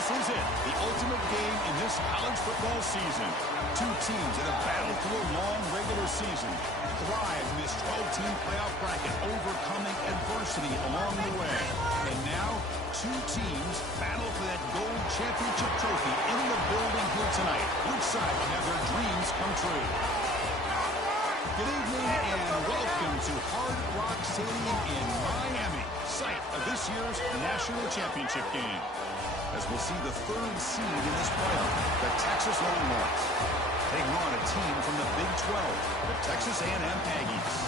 This is it, the ultimate game in this college football season. Two teams that have battled through a long regular season, thrived in this 12-team playoff bracket, overcoming adversity along the way. And now, two teams battle for that gold championship trophy in the building here tonight. Which side will have their dreams come true? Good evening and welcome to Hard Rock Stadium in Miami, site of this year's national championship game. As we'll see the third seed in this playoff, the Texas Longhorns, taking on a team from the Big 12, the Texas A&M Aggies.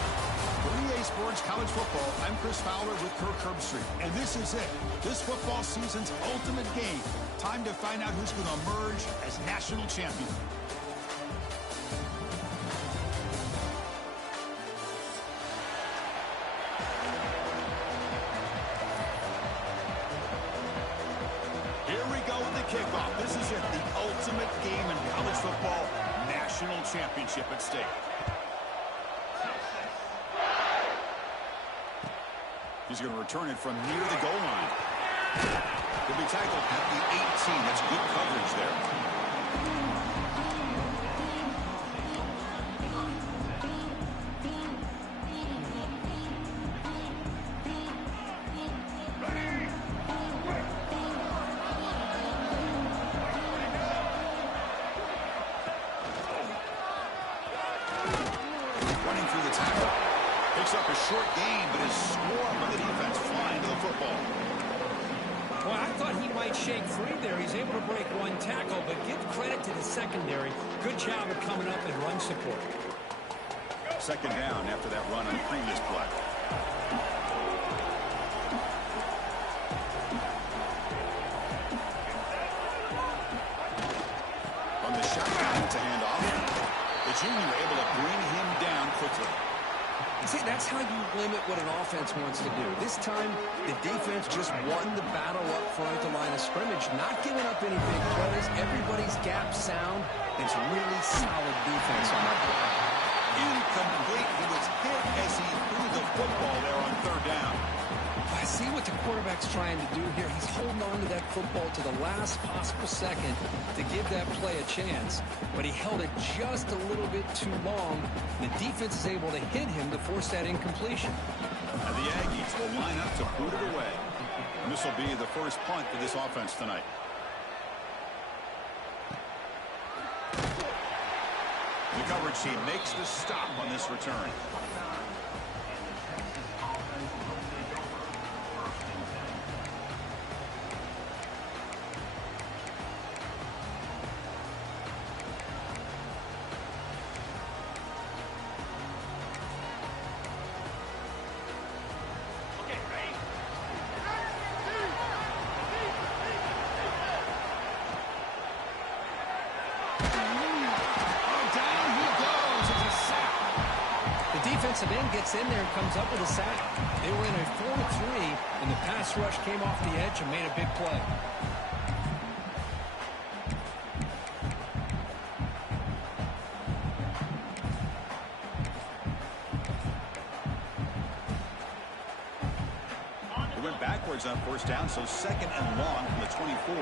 For EA Sports College Football, I'm Chris Fowler with Kirk Herbstreit, and this is it, this football season's ultimate game. Time to find out who's going to emerge as national champion. Kickoff. This is it, the ultimate game in college football, national championship at stake. He's going to return it from near the goal line. He'll be tackled at the 18. That's good coverage there. Up a short game, but is swarmed by the defense flying to the football. Well, I thought he might shake free there. He's able to break one tackle, but give credit to the secondary. Good job of coming up and run support. Second down after that run on the previous play. From the shotgun to hand off. The junior able to bring him down quickly. See, that's how you limit what an offense wants to do. This time, the defense just won the battle up front at the line of scrimmage, not giving up any big plays. Everybody's gap sound. It's really solid defense on that play. Incomplete. He was hit as he threw the football there on third down. I see what the quarterback's trying to do here. He's holding on to that football to the last possible second to give that play a chance. But he held it just a little bit too long. The defense is able to hit him to force that incompletion. And the Aggies will line up to boot it away. And this will be the first punt for this offense tonight. The coverage team makes the stop on this return. Defensive end gets in there and comes up with a sack. They were in a 4-3, and the pass rush came off the edge and made a big play. They went backwards on first down, so second and long from the 24.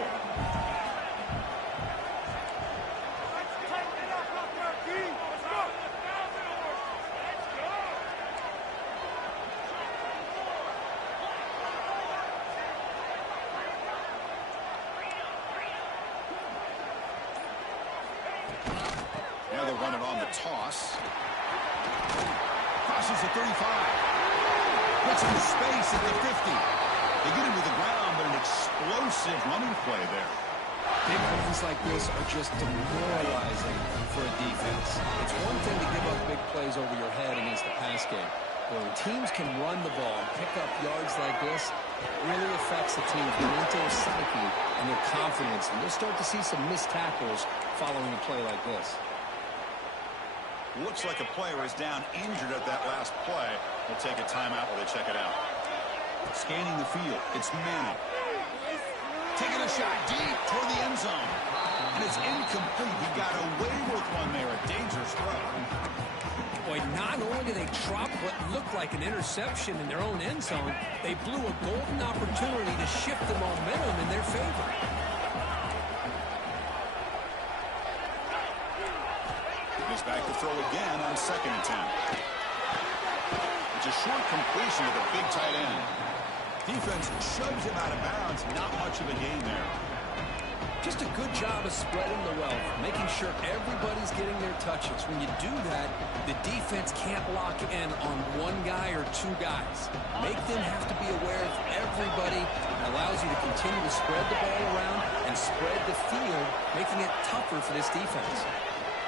Now they're running on the toss. Crosses the 35. Puts him in space at the 50. They get him to the ground, but an explosive running play there. Big runs like this are just demoralizing for a defense. It's one thing to give up big plays over your head against the pass game. But when teams can run the ball and pick up yards like this, it really affects the team's mental psyche and their confidence. And you'll start to see some missed tackles following a play like this. Looks like a player is down injured at that last play. We'll take a timeout while they check it out. Scanning the field, it's Manning. Taking a shot deep toward the end zone. And it's incomplete. He got away with one there. A dangerous throw. Boy, not only did they drop what looked like an interception in their own end zone, they blew a golden opportunity to shift the momentum in their favor. He's back to throw again on second attempt. It's a short completion to the big tight end. Defense shoves him out of bounds. Not much of a gain there. Just a good job of spreading the wealth, making sure everybody's getting their touches. When you do that, the defense can't lock in on one guy or two guys. Make them have to be aware of everybody. It allows you to continue to spread the ball around and spread the field, making it tougher for this defense.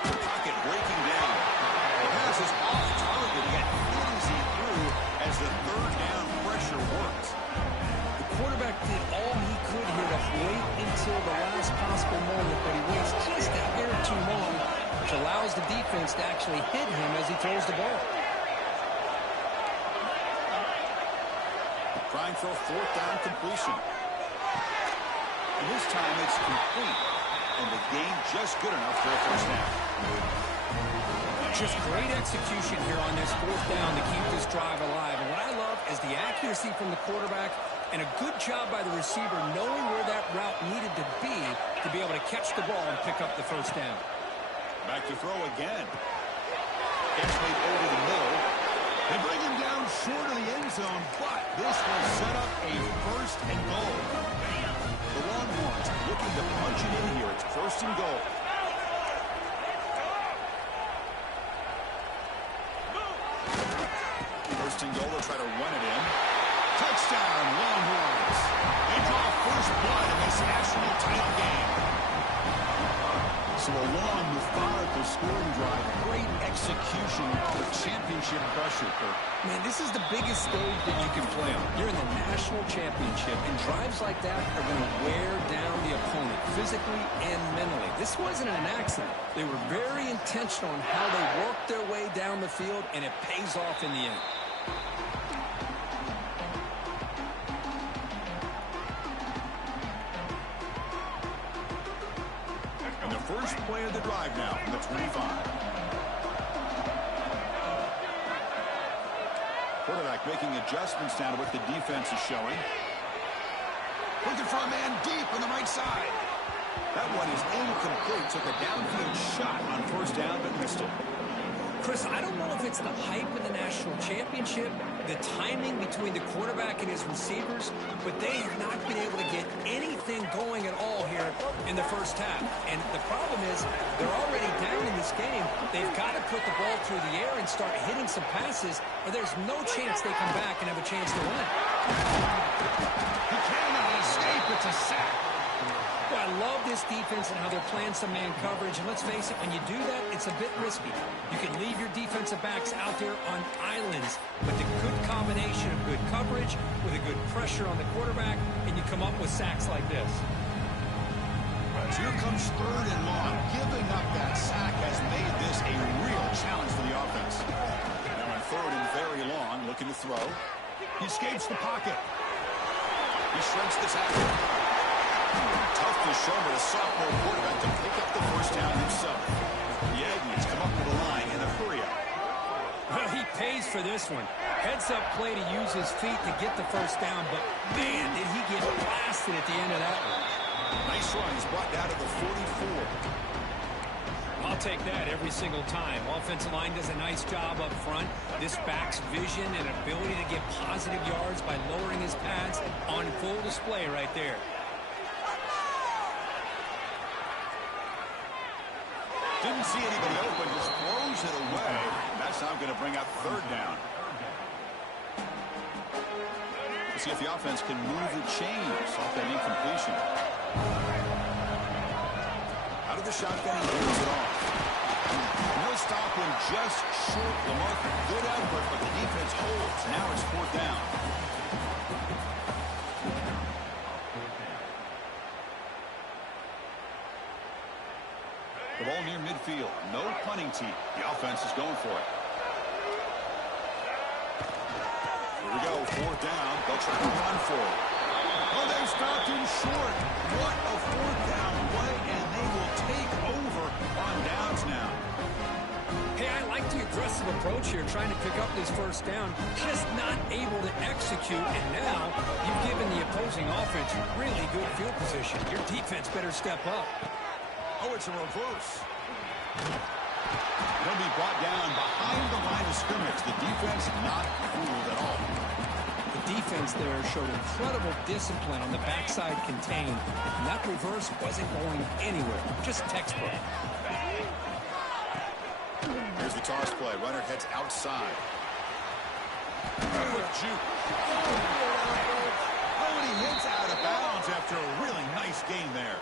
Pocket breaking down. The pass is off target, yet flimsy through as the third down pressure works. The quarterback did all he could here to wait until the last possible moment, but he waits just a hair too long, which allows the defense to actually hit him as he throws the ball. Trying for a fourth down completion. And this time it's complete. And the game just good enough for a first down. Just great execution here on this fourth down to keep this drive alive. And what I love is the accuracy from the quarterback and a good job by the receiver knowing where that route needed to be able to catch the ball and pick up the first down. Back to throw again. Gets made over the middle. They bring him down short of the end zone, but this will set up a first and goal. The Longhorns looking to punch it in here. It's first and goal. First and goal, they'll try to run it in. Touchdown, Longhorns. They draw first blood in this national title game. So a long, methodical scoring drive. Great execution with championship pressure, Kirk. Man, this is the biggest stage that you can play on. You're in the national championship, and drives like that are going to wear down the opponent physically and mentally. This wasn't an accident. They were very intentional on how they worked their way down the field, and it pays off in the end. First play of the drive now from the 25. Quarterback making adjustments down to what the defense is showing. Looking for a man deep on the right side. That one is incomplete. Took a downfield shot on first down, but missed it. Chris, I don't know if it's the hype of the national championship, the timing between the quarterback and his receivers, but they have not been able to get anything going at all here in the first half. And the problem is they're already down in this game. They've got to put the ball through the air and start hitting some passes, or there's no chance they come back and have a chance to win. He cannot escape. It's a sack. Well, I love this defense and how they're playing some man coverage. And let's face it, when you do that, it's a bit risky. You can leave your defensive backs out there on islands, but the good combination of good coverage with a good pressure on the quarterback, and you come up with sacks like this. So here comes third and long. Giving up that sack has made this a real challenge for the offense. Now on third and very long, looking to throw. He escapes the pocket. He shreds the tackle. Tough to show with a sophomore quarterback to pick up the first down himself. The Aggies come up to the line in a hurry-up. Well, he pays for this one. Heads-up play to use his feet to get the first down, but man, did he get blasted at the end of that one. Nice run. He's brought down to the 44. I'll take that every single time. Offensive line does a nice job up front. This back's vision and ability to get positive yards by lowering his pads on full display right there. Didn't see anybody open, just throws it away. That's now going to bring up third down. Let's see if the offense can move the chains off that incompletion. Out of the shotgun, he moves it off. No stop him just short the mark. Good effort, but the defense holds. Now it's fourth down. The ball near midfield. No punting tee. The offense is going for it. Here we go. Fourth down. They'll try to run for it. Oh, they stopped him short. What a fourth down play, and they will take over on downs now. Hey, I like the aggressive approach here, trying to pick up this first down. Just not able to execute, and now you've given the opposing offense really good field position. Your defense better step up. Oh, it's a reverse. He'll be brought down behind the line of scrimmage. The defense not fooled at all. The defense there showed incredible discipline on the backside contained, and that reverse wasn't going anywhere, just textbook. Here's the toss play. Runner heads outside. Quick juke. He hits out of bounds after a really nice game there.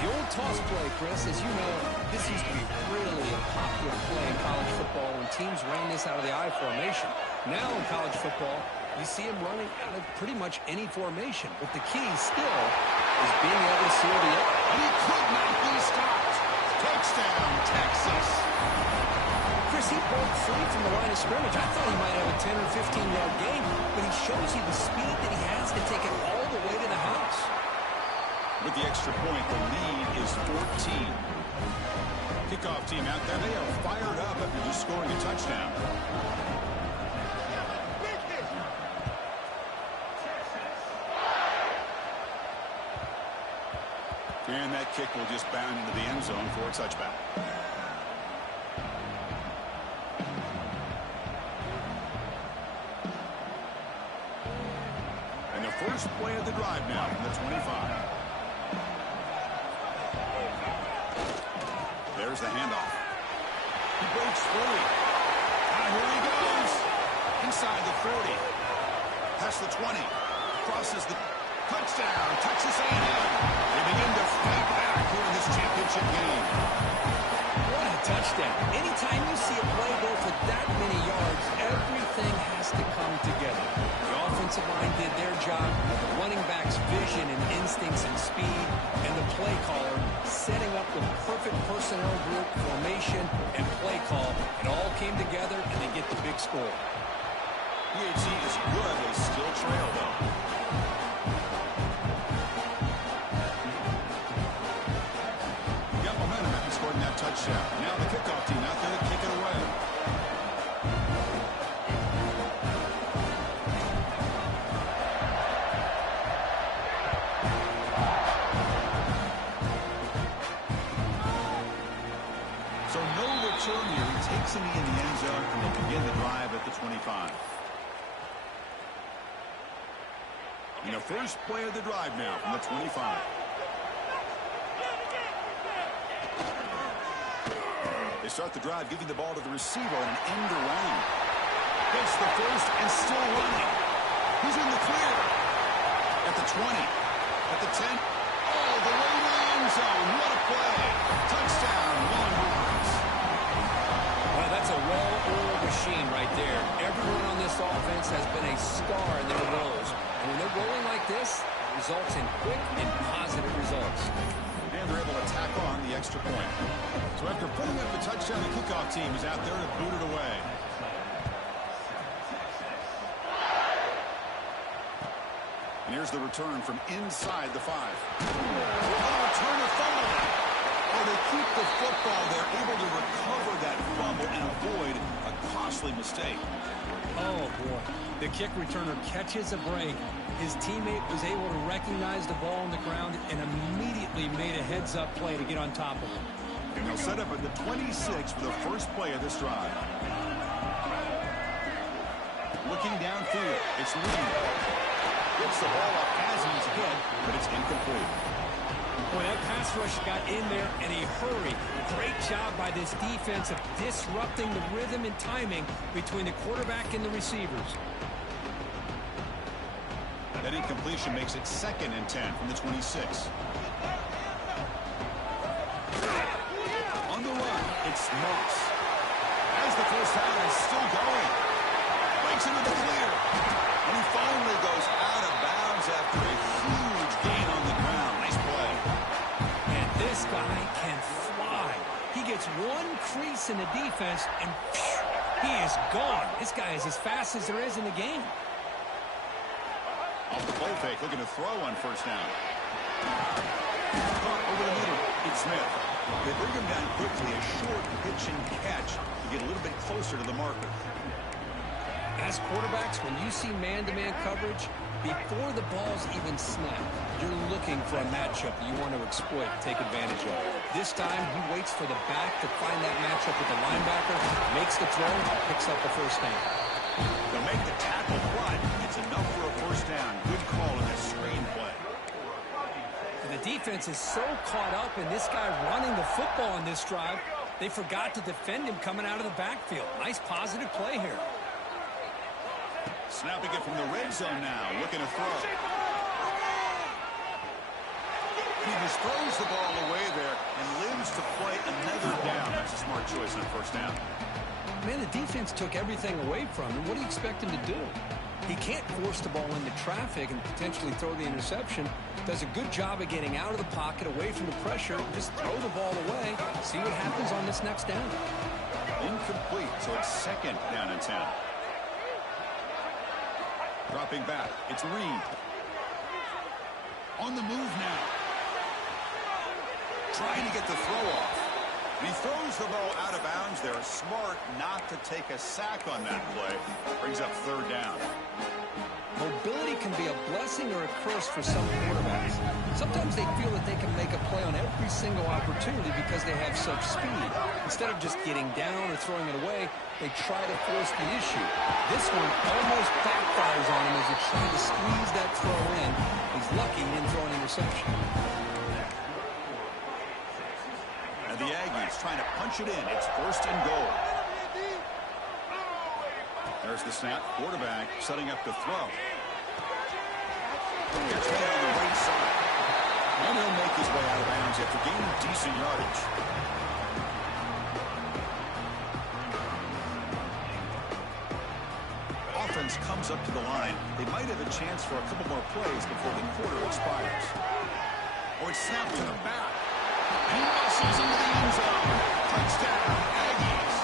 The old toss play, Chris, as you know, this used to be really a popular play in college football when teams ran this out of the I formation. Now in college football, you see them running out of pretty much any formation. But the key still is being able to seal the edge. He could not be stopped. Touchdown, Texas. Chris, he broke free from the line of scrimmage. I thought he might have a 10 or 15-yard gain, but he shows you the speed that he has to take it all the way to the house. With the extra point, the lead is 14. Kickoff team out there. They are fired up after just scoring a touchdown. And that kick will just bound into the end zone for a touchback. And the first play of the drive now from the 25. There's the handoff. He breaks free. And here he goes. Inside the 40. Past the 20. Crosses the touchdown. Texas A&M. They begin to fight back here in this championship game. What a touchdown. Anytime you see a play go for that many yards, everything has to come together. The offensive line did their job, the running back's vision and instincts and speed, and the play caller setting up the perfect personnel group, formation, and play call. It all came together, and they get the big score. PHC is good. They still trail, though. Got momentum after scoring that touchdown. Now the kickoff team out there to kick it away. So no return here. He takes him in the end zone, and they'll begin the drive at the 25. And the first play of the drive now from the 25. They start the drive, giving the ball to the receiver on an end around. Gets the first and still running. He's in the clear. At the 20. At the 10. All the way to the end zone. What a play. Touchdown, Longhorns. Well, that's a well-oiled machine right there. Everyone on this offense has been a star in their roles. And when they're rolling like this, it results in quick and positive results. And they're able to tack on the extra point. So after putting up a touchdown, the kickoff team is out there to boot it away. And here's the return from inside the 5. Return to fumble. Oh, they keep the football. They're able to recover that fumble and avoid a costly mistake. Oh, boy. The kick returner catches a break. His teammate was able to recognize the ball on the ground and immediately made a heads-up play to get on top of it. And they'll set up at the 26 for the first play of this drive. Looking downfield, it's Lee. Gets the ball off Haslam's head, but it's incomplete. Boy, that pass rush got in there in a hurry. Great job by this defense of disrupting the rhythm and timing between the quarterback and the receivers. That incompletion makes it 2nd and 10 from the 26. On the run, it's Moss. As the first down is still going. Breaks into the clear. And he finally goes out of bounds after a huge gain on the ground. Nice play. And this guy can fly. He gets one crease in the defense, and he is gone. This guy is as fast as there is in the game. Off the play fake, looking to throw on first down. Over the middle, it's Smith. They bring him down quickly, a short pitch and catch to get a little bit closer to the marker. As quarterbacks, when you see man-to-man coverage, before the ball's even snapped, you're looking looking for a matchup that you want to exploit, take advantage of. This time, he waits for the back to find that matchup with the linebacker, makes the throw, and picks up the first down. They'll make the tackle, but it's enough for a first down. Good call in that screenplay. The defense is so caught up in this guy running the football on this drive, they forgot to defend him coming out of the backfield. Nice positive play here. Snapping it from the red zone now, looking to throw. He just throws the ball away there and lives to play another down. That's a smart choice on first down. Man, the defense took everything away from him. What do you expect him to do? He can't force the ball into traffic and potentially throw the interception. Does a good job of getting out of the pocket, away from the pressure, just throw the ball away, see what happens on this next down. Incomplete, so it's second down and 10. Dropping back, it's Reed. On the move now. Trying to get the throw off. And he throws the ball out of bounds there. Smart not to take a sack on that play. Brings up third down. Mobility can be a blessing or a curse for some quarterbacks. Sometimes they feel that they can make a play on every single opportunity because they have such speed. Instead of just getting down or throwing it away, they try to force the issue. This one almost backfires on him as he tries to squeeze that throw in. He's lucky he didn't throw an interception. And the Aggies trying to punch it in. It's first and goal. There's the snap. Quarterback setting up the throw. Gets hit on the right side. And he'll make his way out of bounds after gaining decent yardage. Offense comes up to the line. They might have a chance for a couple more plays before the quarter expires. Or it's snapping the back. And he muscles into the end zone. Touchdown, Aggies.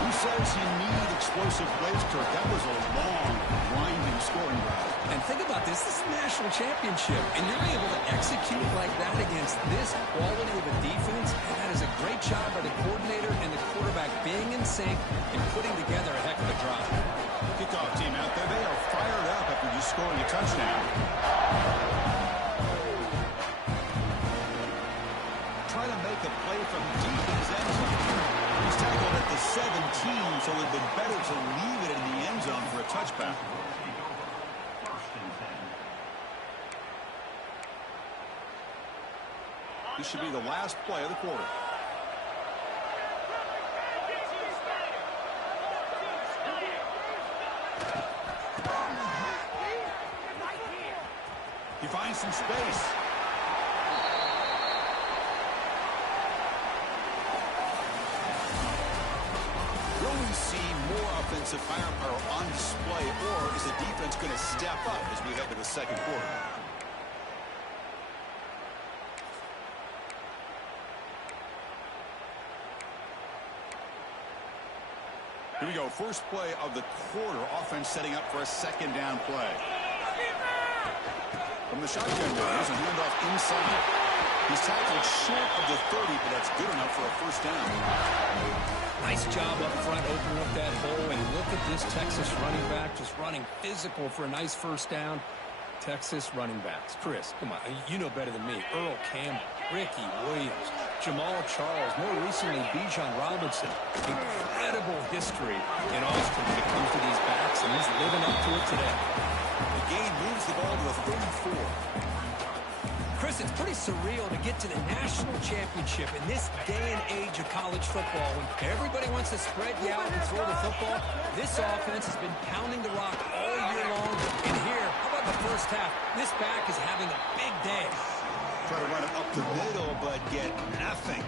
Who says you need explosive plays, Kirk? That was a long, winding scoring drive. And think about this. This is a national championship, and you're able to execute like that against this quality of a defense. And that is a great job by the coordinator and the quarterback being in sync and putting together a heck of a drive. Kickoff team out there. They are fired up after just scoring a touchdown. Try to make a play from deep in his end zone. He's tackled at the 17, so it would have been better to leave it in the end zone for a touchback. This should be the last play of the quarter. He finds some space. Will we see more offensive firepower on display, or is the defense going to step up as we head to the second quarter? Here we go. First play of the quarter. Offense setting up for a second down play. From the shotgun move, here's a handoff inside. He's tackled short of the 30, but that's good enough for a first down. Nice job up front, opening up that hole, and look at this Texas running back just running physical for a nice first down. Texas running backs. Chris, come on, you know better than me. Earl Campbell, Ricky Williams, Jamal Charles, more recently Bijan Robinson. Incredible history in Austin when it comes to these backs, and he's living up to it today. The gain moves the ball to the 34. Chris, it's pretty surreal to get to the national championship in this day and age of college football when everybody wants to spread you out and throw the football. This offense has been pounding the rock all year long. And here, how about the first half? This back is having a big day. Try to run it up the middle, but get nothing.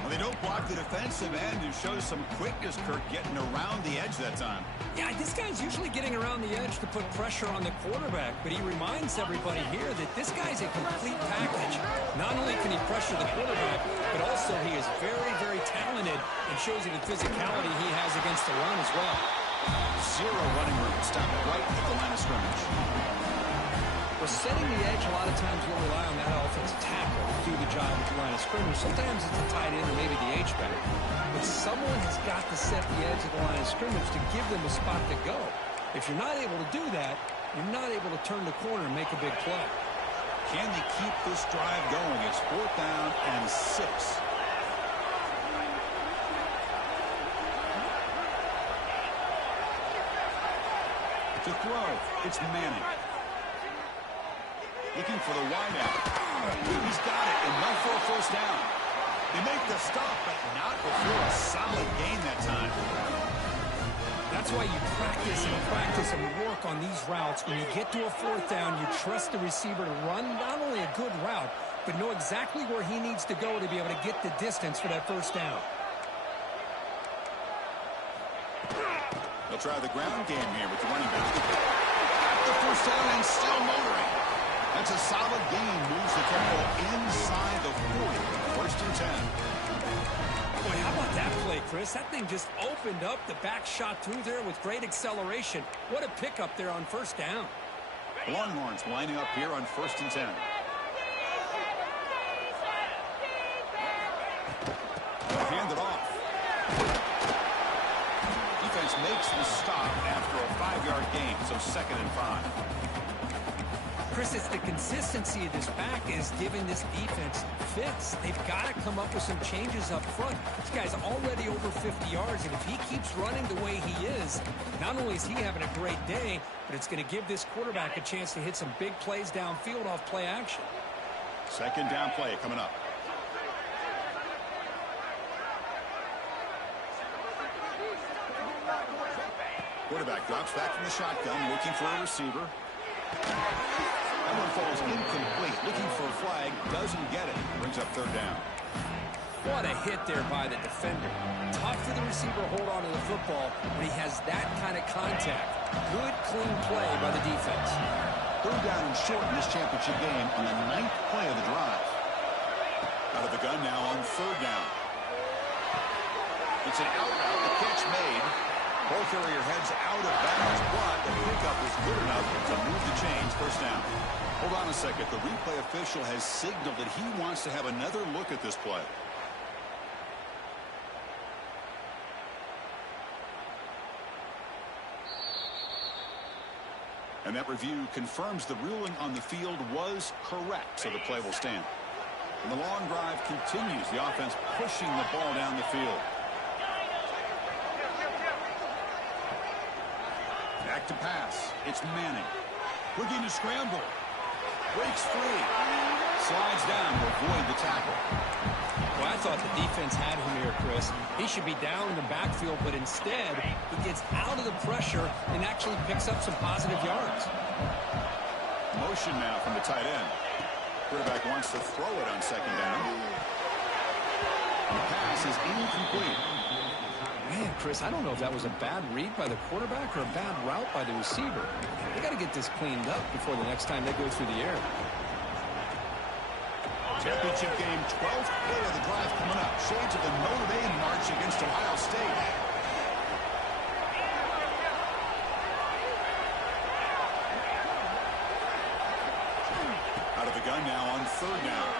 Well, they don't block the defensive end, who shows some quickness, Kirk, getting around the edge that time. Yeah, this guy's usually getting around the edge to put pressure on the quarterback, but he reminds everybody here that this guy's a complete package. Not only can he pressure the quarterback, but also he is very, very talented and shows you the physicality he has against the run as well. Zero running room. Stop right at the line of scrimmage. We're setting the edge. A lot of times we'll rely on that offensive tackle to do the job at the line of scrimmage. Sometimes it's a tight end or maybe the H-back. But someone has got to set the edge of the line of scrimmage to give them a spot to go. If you're not able to do that, you're not able to turn the corner and make a big play. Can they keep this drive going? It's 4th down and 6. To throw, it's Manning. Looking for the wideout. He's got it, enough for a 1st down. They make the stop, but not before a solid gain that time. That's why you practice and work on these routes. When you get to a 4th down, you trust the receiver to run not only a good route, but know exactly where he needs to go to be able to get the distance for that 1st down. They'll try the ground game here with the running back. The 1st down and still motoring. That's a solid gain. Moves the tempo inside the 40. 1st and 10. Boy, how about that play, Chris? That thing just opened up. The back shot through there with great acceleration. What a pickup there on 1st down. Longhorns lining up here on 1st and 10. Hand it off. Defense makes the stop after a 5-yard gain, so 2nd and 5. Chris, it's the consistency of this back is giving this defense fits. They've got to come up with some changes up front. This guy's already over 50 yards, and if he keeps running the way he is, not only is he having a great day, but it's going to give this quarterback a chance to hit some big plays downfield off play action. 2nd down play coming up. Quarterback drops back from the shotgun, looking for a receiver. That one falls incomplete. Looking for a flag, doesn't get it. Brings up 3rd down. What a hit there by the defender. Tough for the receiver to hold on to the football when he has that kind of contact. Good, clean play by the defense. 3rd down and short in this championship game on the 9th play of the drive. Out of the gun now on 3rd down. It's an out route, the catch made. Ball carrier heads out of bounds, but the pickup is good enough to move the chains. 1st down. Hold on a second. The replay official has signaled that he wants to have another look at this play. And that review confirms the ruling on the field was correct, so the play will stand. And the long drive continues. The offense pushing the ball down the field. Back to pass. It's Manning. Looking to scramble. Breaks free. Slides down to avoid the tackle. Well, I thought the defense had him here, Chris. He should be down in the backfield, but instead, he gets out of the pressure and actually picks up some positive yards. Motion now from the tight end. Quarterback wants to throw it on 2nd down. The pass is incomplete. Man, Chris, I don't know if that was a bad read by the quarterback or a bad route by the receiver. They got to get this cleaned up before the next time they go through the air. Championship game, 12th play of the drive coming up. Shades of the Notre Dame march against Ohio State. Out of the gun now on 3rd down.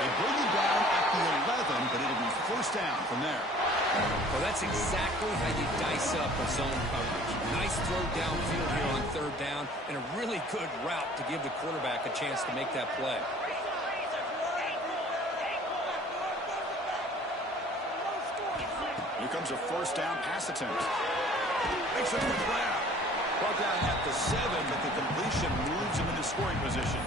They bring him down at the 11, but it'll be 1st down from there. Well, that's exactly how you dice up a zone coverage. Nice throw downfield here on 3rd down, and a really good route to give the quarterback a chance to make that play. Here comes a 1st down pass attempt. Makes a quick grab. Brought down at the 7, but the completion moves him into scoring position.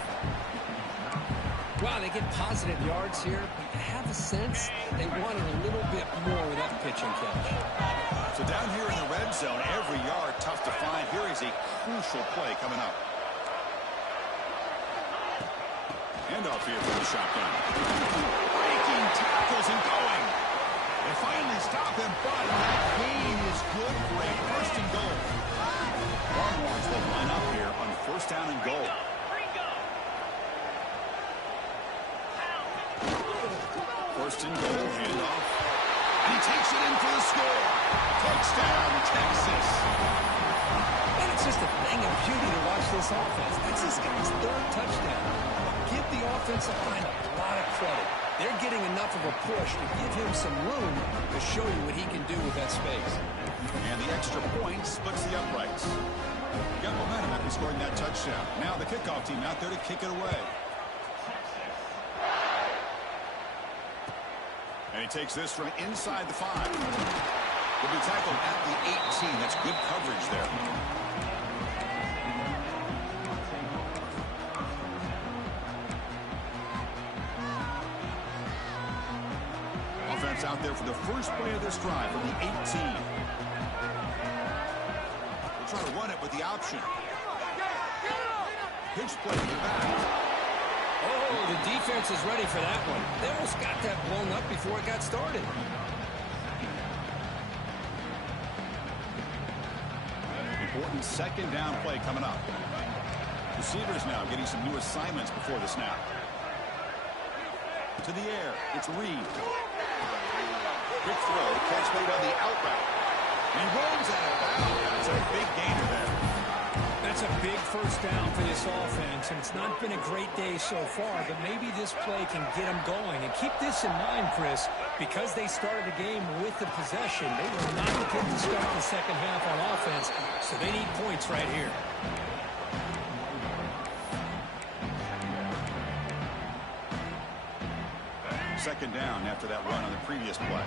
Wow, they get positive yards here. I have a sense they wanted a little bit more with that pitch and catch. So down here in the red zone, every yard tough to find. Here is a crucial play coming up. Handoff here from the shotgun. Breaking tackles and going. They finally stop him, but that gain is good for a 1st and goal. Longhorns will line up here on 1st down and goal. First and goal, handoff. And he takes it in for the score. Touchdown, Texas. And it's just a thing of beauty to watch this offense. That's this guy's 3rd touchdown. Give the offensive line a lot of credit. They're getting enough of a push to give him some room to show you what he can do with that space. And the extra point splits the uprights. Got momentum after scoring that touchdown. Now the kickoff team out there to kick it away. And he takes this from inside the 5. Will be tackled at the 18. That's good coverage there. Offense out there for the first play of this drive from the 18. They'll try to run it with the option. Pitch play to the back. Oh, the defense is ready for that one. They almost got that blown up before it got started. Important second down play coming up. Receivers now getting some new assignments before the snap. To the air, it's Reed. Quick throw, catch made on the out route. He rolls out of bounds. That's a big gainer there. That's a big first down for this offense, and it's not been a great day so far, but maybe this play can get them going. And keep this in mind, Chris, because they started the game with the possession, they will not get to start the second half on offense, so they need points right here. Second down after that run on the previous play.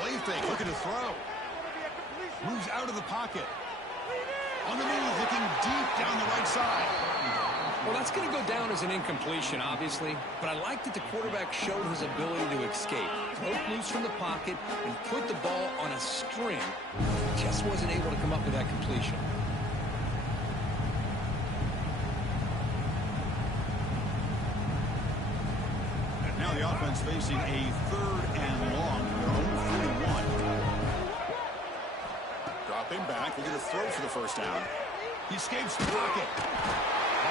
Play fake, looking to throw. Moves out of the pocket. On the move, looking deep down the right side. Well, that's going to go down as an incompletion, obviously, but I like that the quarterback showed his ability to escape. Broke loose from the pocket and put the ball on a string. Just wasn't able to come up with that completion. Now the offense facing a third and long from their own 41. Dropping back, looking to throw for the first down. He escapes the pocket.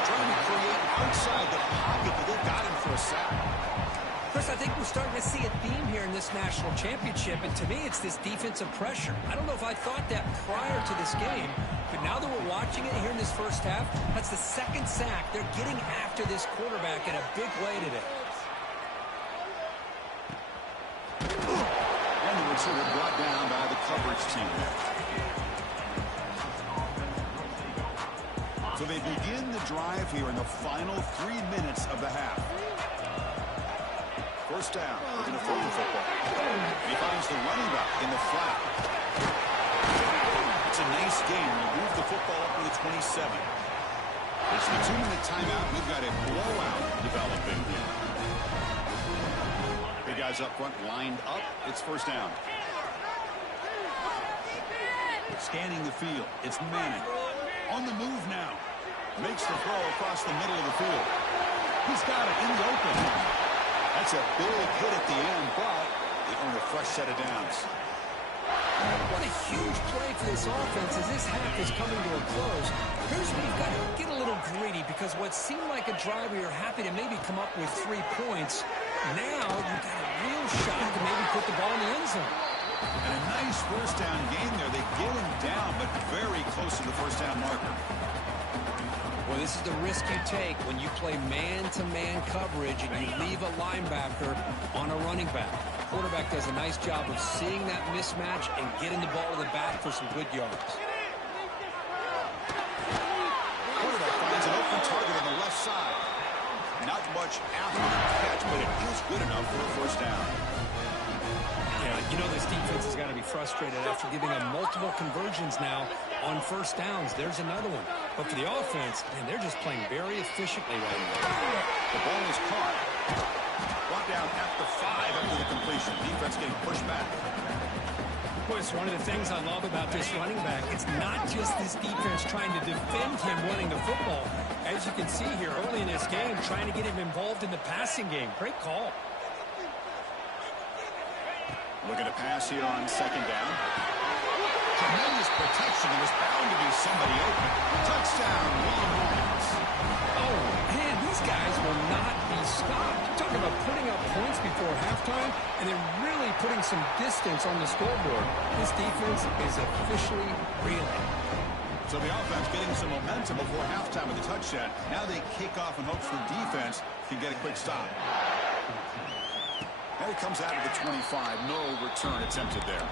Trying to create outside the pocket, but they got him for a sack. Chris, I think we're starting to see a theme here in this national championship, and to me it's this defensive pressure. I don't know if I thought that prior to this game, but now that we're watching it here in this first half, that's the second sack. They're getting after this quarterback in a big way today. And the receiver brought down by the coverage team. So they begin the drive here in the final 3 minutes of the half. First down, looking to throw the football. He finds the running back in the flat. It's a nice game. We move the football up to the 27. It's the 2-minute timeout. We've got a blowout developing here. Big guys up front lined up. It's first down. Scanning the field. It's Manning. On the move now. Makes the throw across the middle of the field. He's got it in the open. That's a big hit at the end, but they earn a fresh set of downs. What a huge play for this offense as this half is coming to a close. Here's where you've got to get a little greedy, because what seemed like a drive where you're happy to maybe come up with 3 points, now you've got a real shot to maybe put the ball in the end zone. And a nice first down game there. They get him down, but very close to the first down marker. Well, this is the risk you take when you play man-to-man coverage and you leave a linebacker on a running back. The quarterback does a nice job of seeing that mismatch and getting the ball to the back for some good yards. Quarterback finds an open target on the left side. Not much after the catch, but it is good enough for a first down. Yeah, you know this defense has got to be frustrated after giving them multiple conversions now on first downs. There's another one. But for the offense, man, they're just playing very efficiently right now. The ball is caught. Brought down at the 5 after the completion. Defense getting pushed back. Boy, it's one of the things I love about this running back. It's not just this defense trying to defend him running the football. As you can see here early in this game, trying to get him involved in the passing game. Great call. Looking to pass here on second down. Tremendous protection. There was bound to be somebody open. Touchdown, Longhorns. Oh, man, these guys will not be stopped. Talking about putting up points before halftime, and then really putting some distance on the scoreboard. This defense is officially reeling. So the offense getting some momentum before halftime with the touchdown. Now they kick off in hopes the defense can get a quick stop. Play comes out of the 25. No return attempted there.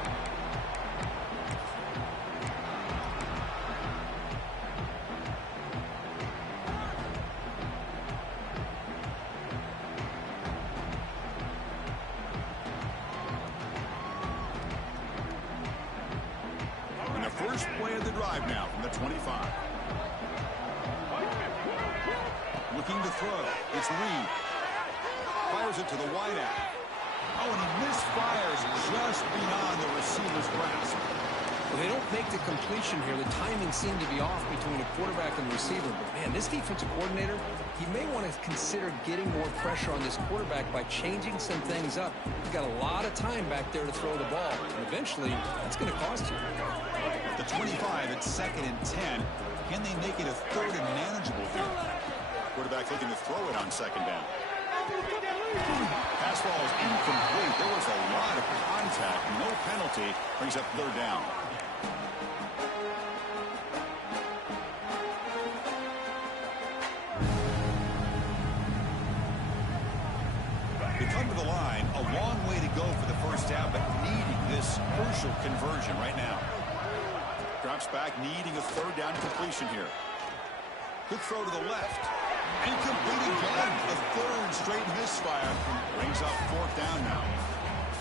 And the first play of the drive now from the 25. Looking to throw. It's Reed. Fires it to the wideout. Oh, and he misfires just beyond the receiver's grasp. Well, they don't make the completion here. The timing seemed to be off between the quarterback and the receiver. But, man, this defensive coordinator, he may want to consider getting more pressure on this quarterback by changing some things up. He's got a lot of time back there to throw the ball. And eventually, that's going to cost you. The 25 at 2nd and 10. Can they make it a 3rd and manageable here? Quarterback looking to throw it on 2nd down. Pass ball is incomplete. There was a lot of contact. No penalty. Brings up 3rd down. They come to the line. A long way to go for the first down, but needing this crucial conversion right now. Drops back, needing a 3rd down completion here. Quick throw to the left. Incomplete again. A 3rd straight misfire. Brings up 4th down now.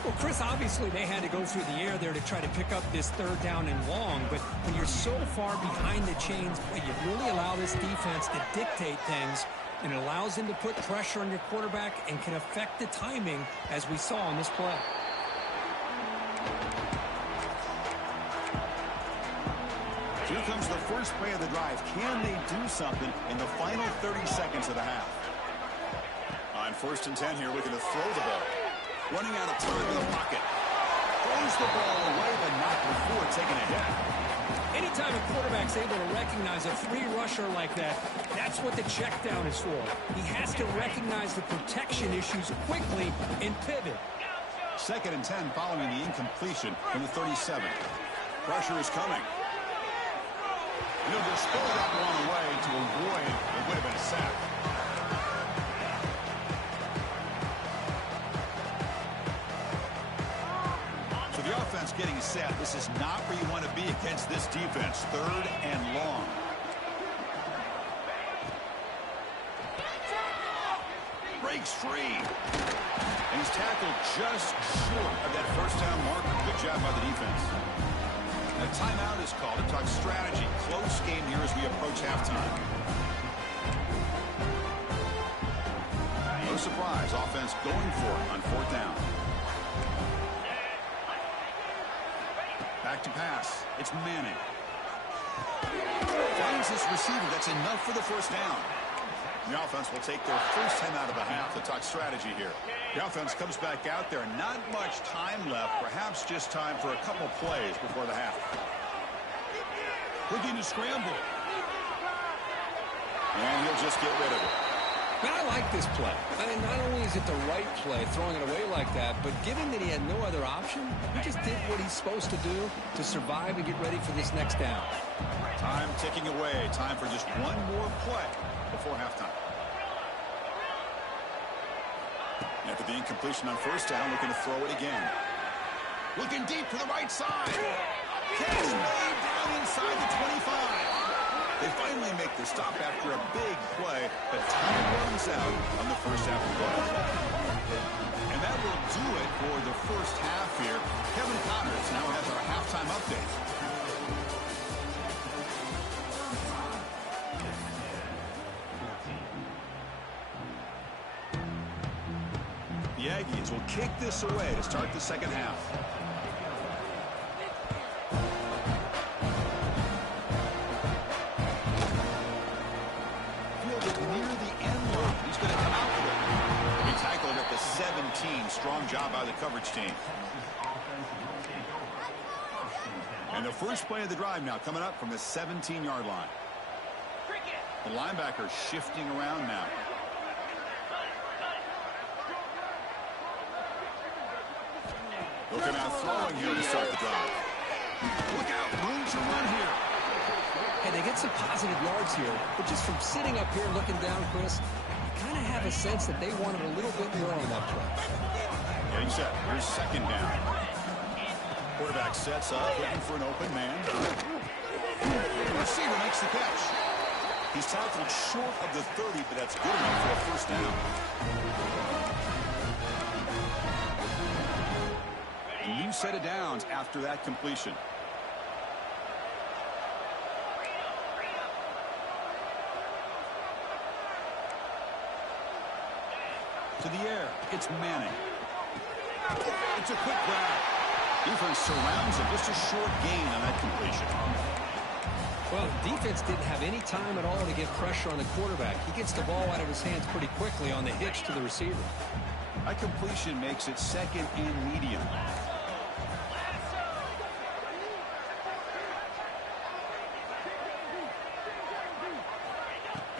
Well, Chris, obviously they had to go through the air there to try to pick up this 3rd down and long, but when you're so far behind the chains, you really allow this defense to dictate things, and it allows them to put pressure on your quarterback and can affect the timing, as we saw on this play. Here comes the first play of the drive. Can they do something in the final 30 seconds of the half? On 1st and 10 here, looking to throw the ball. Running out of time in the pocket. Throws the ball away, but not before taking a hit. Anytime a quarterback's able to recognize a free rusher like that, that's what the check down is for. He has to recognize the protection issues quickly and pivot. 2nd and 10 following the incompletion from the 37. Pressure is coming. And he'll just throw that one away to avoid what would have been a sack. So the offense getting set. This is not where you want to be against this defense. 3rd and long. Breaks free. And he's tackled just short of that 1st down marker. Good job by the defense. A timeout is called to talk strategy. Close game here as we approach halftime. No surprise, offense going for it on 4th down. Back to pass. It's Manning. Finds his receiver. That's enough for the 1st down. The offense will take their first time out of the half to talk strategy here. The offense comes back out there. Not much time left. Perhaps just time for a couple plays before the half. Looking to scramble. And he'll just get rid of it. Man, I like this play. I mean, not only is it the right play, throwing it away like that, but given that he had no other option, he just did what he's supposed to do to survive and get ready for this next down. Time ticking away. Time for just one more play before halftime. After the incompletion on 1st down, looking to throw it again. Looking deep to the right side. Catch made down inside the 25. They finally make the stop after a big play, but time runs out on the 1st half of play. And that will do it for the 1st half here. Kevin Connors now has our halftime update. The Aggies will kick this away to start the 2nd half. Fielded near the end line. He's going to come out with it. He tackled at the 17. Strong job by the coverage team. And the first play of the drive now coming up from the 17-yard line. The linebacker shifting around now. Looking out throwing here to start the drive. Look out, room to run here. Hey, they get some positive yards here, but just from sitting up here looking down, Chris, you kind of have a sense that they wanted a little bit more on that play. Getting set. Here's second down. Quarterback sets up, looking for an open man. The receiver makes the catch. He's tackled short of the 30, but that's good enough for a first down. A new set of downs after that completion. To the air, it's Manning. It's a quick grab. Defense surrounds him. Just a short gain on that completion. Well, defense didn't have any time at all to get pressure on the quarterback. He gets the ball out of his hands pretty quickly on the hitch to the receiver. That completion makes it second and medium.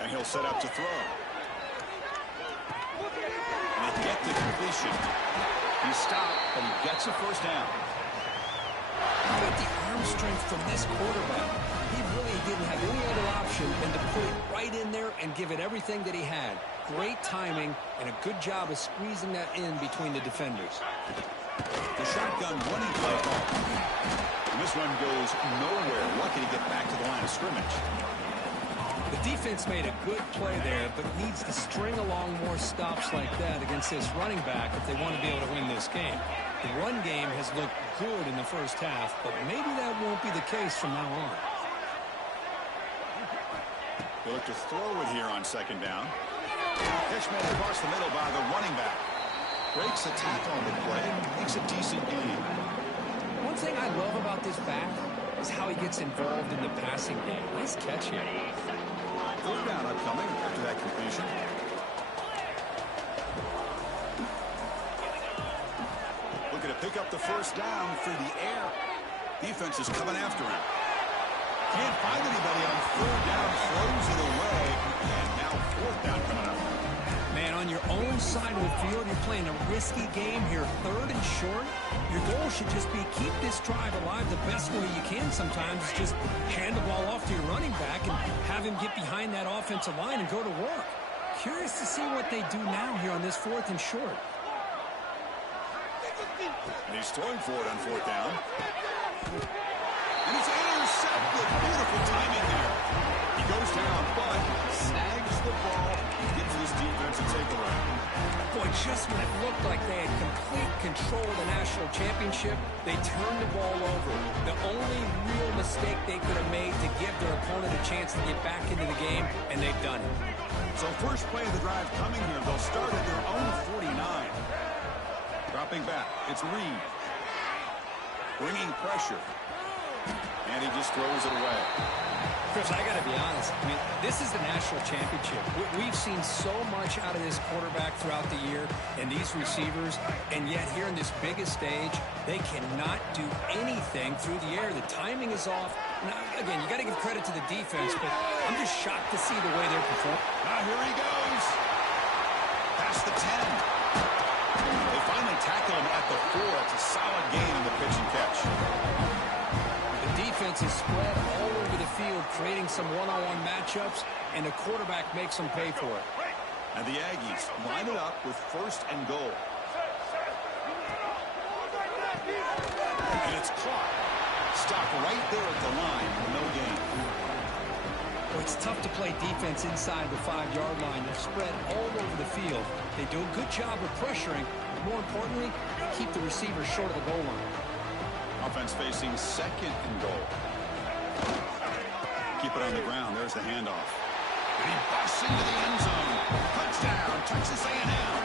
And he'll set up to throw. And they get the completion. He stopped, but he gets a first down. Look at the arm strength from this quarterback. He really didn't have any other option than to put it right in there and give it everything that he had. Great timing and a good job of squeezing that in between the defenders. The shotgun running play call. And this one goes nowhere. Lucky to get back to the line of scrimmage. The defense made a good play there, but needs to string along more stops like that against this running back if they want to be able to win this game. The run game has looked good in the first half, but maybe that won't be the case from now on. They look to throw it here on second down. Catch made across the middle by the running back. Breaks the tackle on the play. Makes a decent gain. One thing I love about this back is how he gets involved in the passing game. Nice catch here. Third down upcoming after that completion. Looking to pick up the first down through the air. Defense is coming after him. Can't find anybody on third down. Throws it away. And now fourth down coming up. Man, on your own side of the field, you're playing a risky game here. Third and short. Your goal should just be keep this drive alive the best way you can sometimes. Is just hand the ball off to your running back and have him get behind that offensive line and go to work. Curious to see what they do now here on this fourth and short. And he's throwing for it on fourth down. And it's intercepted. Beautiful timing there. He goes down, but snags the ball. Gives this defense a takeaway. Boy, just when it looked like they had complete control of the national championship, they turned the ball over. The only real mistake they could have made to give their opponent a chance to get back into the game, and they've done it. So first play of the drive coming here. They'll start at their own 49. Dropping back. It's Reed. Bringing pressure. And he just throws it away. Chris, I got to be honest. I mean, this is the national championship. We've seen so much out of this quarterback throughout the year and these receivers, and yet here in this biggest stage, they cannot do anything through the air. The timing is off. Now, again, you got to give credit to the defense, but I'm just shocked to see the way they're performing. Now here he goes. Past the 10. They finally tackle him at the 4. It's a solid gain on the pitch and catch. The defense is spread all over the field, creating some one-on-one matchups, and the quarterback makes them pay for it. And the Aggies line it up with first and goal. And it's caught. Stop right there at the line. No gain. Well, it's tough to play defense inside the 5-yard line. They're spread all over the field. They do a good job of pressuring, but more importantly, keep the receiver short of the goal line. Offense facing second and goal. Keep it on the ground. There's the handoff. And he busts into the end zone. Touchdown, Texas A&M.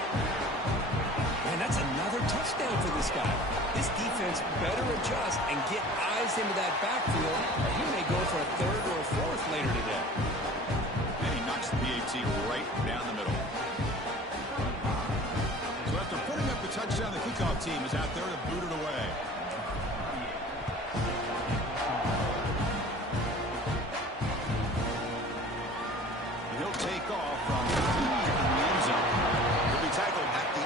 Man, that's another touchdown for this guy. This defense better adjust and get eyes into that backfield, or he may go for a third or a fourth later today. And he knocks the PAT right down the middle. So after putting up the touchdown, the kickoff team is out there to boot it away. Take off from the end zone. He'll be tackled at the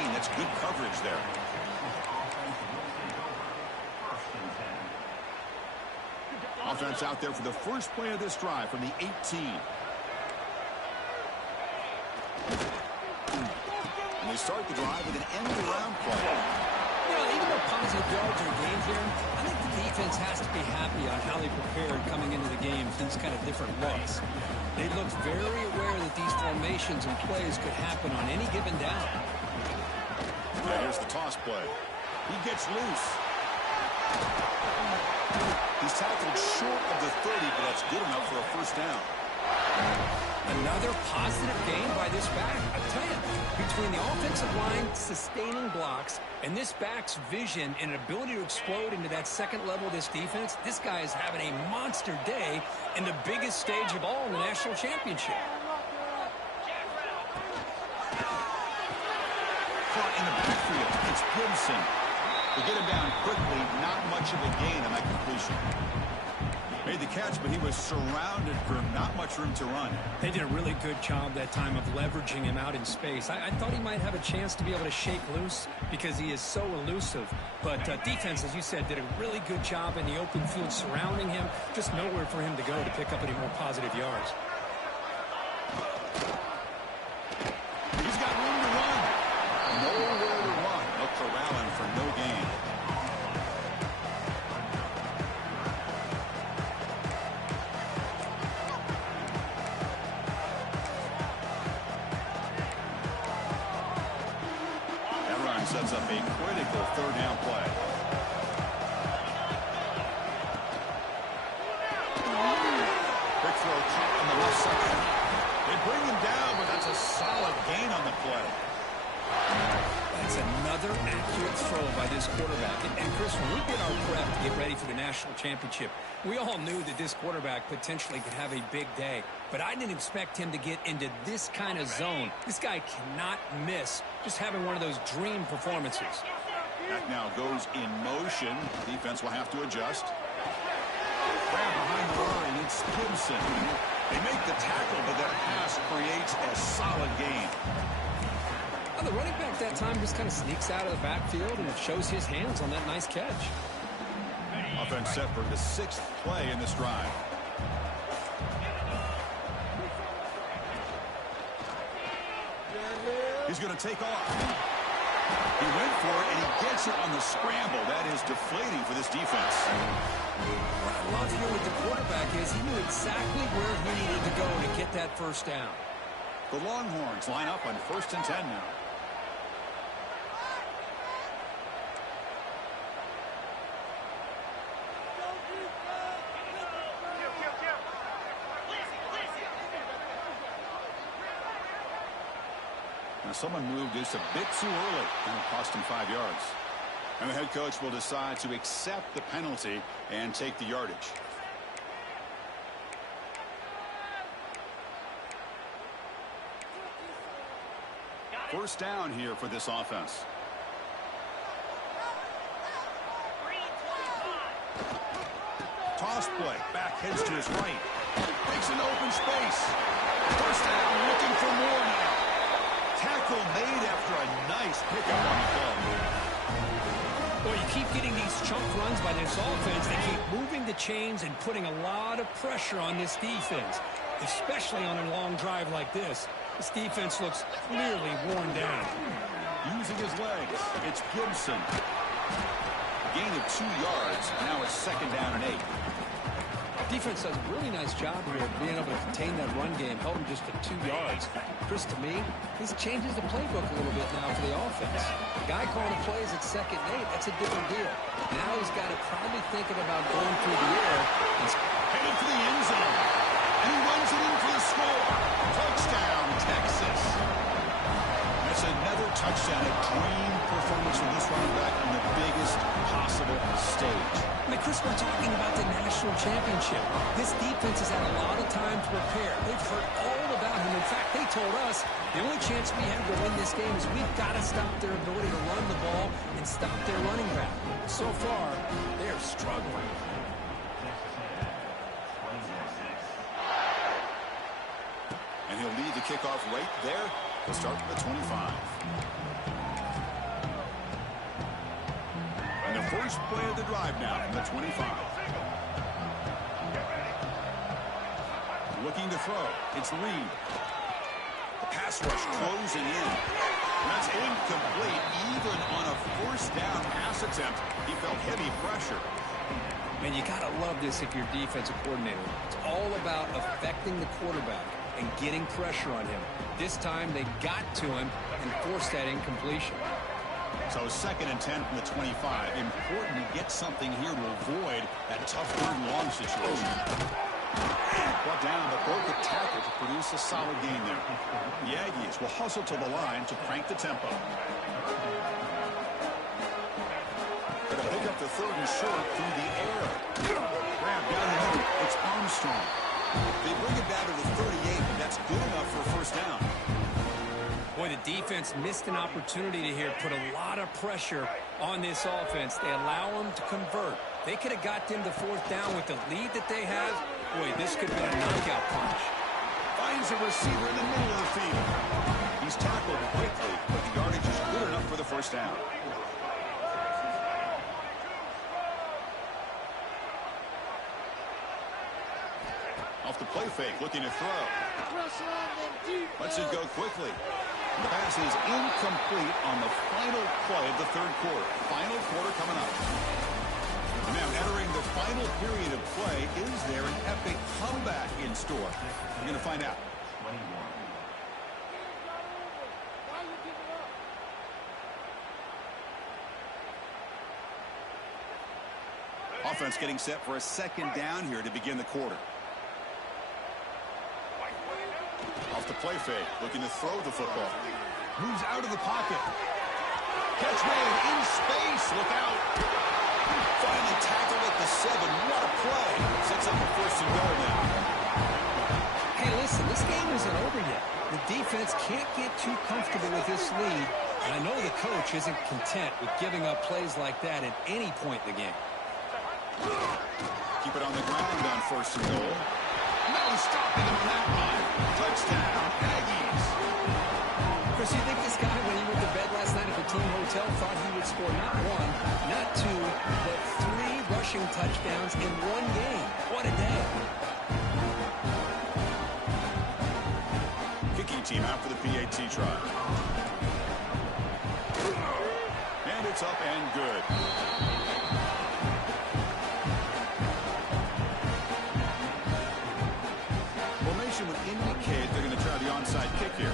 18. That's good coverage there. Offense out there for the first play of this drive from the 18. they start the drive with an end-around play. You know, even though positive yards are gained here, I think the defense has to be happy on how they prepared coming into the game for these kind of different looks. They looked very aware that these formations and plays could happen on any given down. Yeah, here's the toss play. He gets loose. He's tackled short of the 30, but that's good enough for a first down. Another positive gain by this back. I tell you, between the offensive line sustaining blocks and this back's vision and ability to explode into that second level of this defense, this guy is having a monster day in the biggest stage of all in the national championship. Caught in the backfield. It's Gibson. They get him down quickly. Not much of a gain on that completion. Made the catch, but he was surrounded for not much room to run. They did a really good job that time of leveraging him out in space. I thought he might have a chance to be able to shake loose because he is so elusive. But defense, as you said, did a really good job in the open field surrounding him. Just nowhere for him to go to pick up any more positive yards. He's got room to run. Nowhere to run. They'll corral him for no gain. Sets up a critical third down play. Quick throw caught on the left side. They bring him down, but that's a solid gain on the play. That's another accurate throw by this quarterback. And Chris, when we did our prep to get ready for the national championship, we all knew that this quarterback potentially could have a big day. But I didn't expect him to get into this kind of zone. This guy cannot miss just having one of those dream performances. That now goes in motion. Defense will have to adjust. Grab behind the line. It's Gibson. They make the tackle, but that pass creates a solid gain. Well, the running back that time just kind of sneaks out of the backfield and shows his hands on that nice catch. Offense set for the 6th play in this drive. He's going to take off. He went for it, and he gets it on the scramble. That is deflating for this defense. What I love here with the quarterback is he knew exactly where he needed to go to get that first down. The Longhorns line up on 1st and 10 now. Now someone moved just a bit too early, and it cost him 5 yards. And the head coach will decide to accept the penalty and take the yardage. First down here for this offense. Toss play. Back heads to his right. Makes an open space. First down, looking for more now. Tackle made after a nice pickup on the play. Well, you keep getting these chunk runs by this offense. They keep moving the chains and putting a lot of pressure on this defense, especially on a long drive like this. This defense looks clearly worn down. Using his legs, it's Gibson. Gain of 2 yards. Now it's 2nd down and 8. Defense does a really nice job here of being able to contain that run game, held him just at 2 yards. Chris, to me, this changes the playbook a little bit now for the offense. The guy calling the plays at 2nd and 8, that's a different deal. Now he's got to probably thinking about going through the air. He's headed for the end zone. And he runs it in for the score. Touchdown, Texas. That's another touchdown. A dream performance from this running back on the biggest possible stage. I mean, Chris, we're talking about the national championship. This defense has had a lot of time to prepare. They've heard all about him. In fact, they told us the only chance we have to win this game is we've got to stop their ability to run the ball and stop their running back. So far, they're struggling. And he'll lead the kickoff right there. He'll start with the 25. And the first play of the drive now from the 25. Looking to throw. It's Reed. The pass rush closing in. That's incomplete. Even on a first down pass attempt, he felt heavy pressure. And you got to love this if you're defensive coordinator. It's all about affecting the quarterback and getting pressure on him. This time they got to him and forced that incompletion. So 2nd and 10 from the 25. Important to get something here to avoid that tough third and long situation. Brought down, but broke the tackle to produce a solid gain there. The Aggies will hustle to the line to crank the tempo. They're going to pick up the 3rd and short through the air. Grab down the middle. It's Armstrong. They bring it down to the 38, but that's good enough for a first down. Boy, the defense missed an opportunity to here put a lot of pressure on this offense. They allow them to convert. They could have got them to 4th down with the lead that they have. Boy, this could have been a knockout punch. Finds a receiver in the middle of the field. He's tackled quickly, but the yardage is good enough for the first down. Off the play fake, looking to throw. Lets it go quickly. The pass is incomplete on the final play of the 3rd quarter. Final quarter coming up. Now entering the final period of play, is there an epic comeback in store? We're going to find out. Offense getting set for a 2nd down here to begin the quarter. Off the play fake, looking to throw the football. Moves out of the pocket. Catch made in space. Look out. Finally tackled at the 7. What a play. Sets up a 1st and goal now. Hey, listen, this game isn't over yet. The defense can't get too comfortable with this lead. And I know the coach isn't content with giving up plays like that at any point in the game. Keep it on the ground on 1st and goal. No stopping him on that line. Touchdown, Aggies. Chris, you think this guy, when he went to bed last night at the team hotel, thought he would score not 1, not 2, but 3 rushing touchdowns in 1 game? What a day. Kicking team out for the PAT try. And it's up and good. Formation would indicate they're going to try the onside kick here.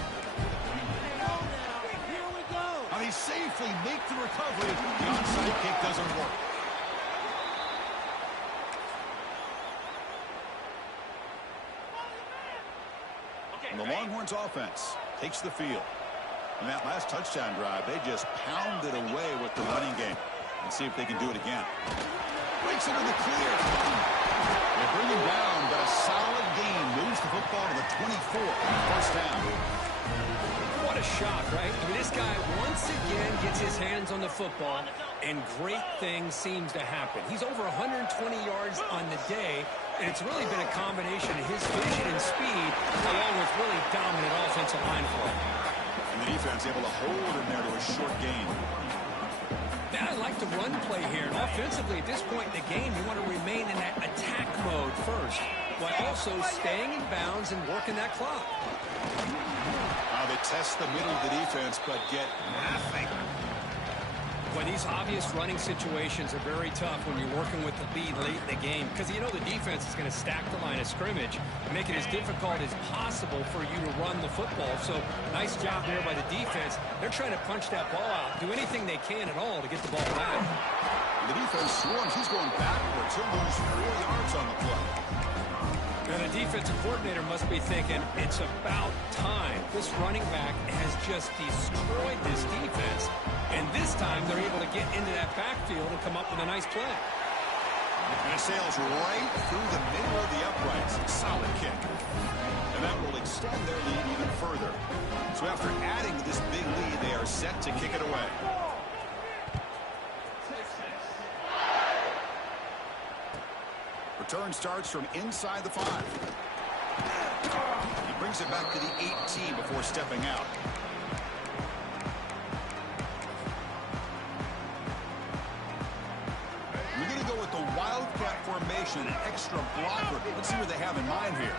Now they safely make the recovery. The onside kick doesn't work. And the Longhorns offense takes the field. In that last touchdown drive, they just pounded away with the running game. Let's see if they can do it again. Breaks into the clear. They bring him down, but a solid gain moves the football to the 24. First down. What a shot, right? I mean, this guy once again gets his hands on the football, and great things seems to happen. He's over 120 yards on the day, and it's really been a combination of his vision and speed, along with really dominant offensive line play. And the defense able to hold him there to a short gain. Now I like the run play here, and offensively at this point in the game, you want to remain in that attack mode first, while also staying in bounds and working that clock. They test the middle of the defense, but get nothing. Well, these obvious running situations are very tough when you're working with the lead late in the game, because you know the defense is going to stack the line of scrimmage and make it as difficult as possible for you to run the football. So nice job there by the defense. They're trying to punch that ball out, do anything they can at all to get the ball back. The defense swarms. He's going backwards. He'll lose 4 yards on the play. And the defensive coordinator must be thinking, it's about time. This running back has just destroyed this defense. And this time, they're able to get into that backfield and come up with a nice play. And it sails right through the middle of the uprights. Solid kick. And that will extend their lead even further. So after adding to this big lead, they are set to kick it away. Return starts from inside the 5. He brings it back to the 18 before stepping out. We're going to go with the Wildcat formation, an extra blocker. Let's see what they have in mind here.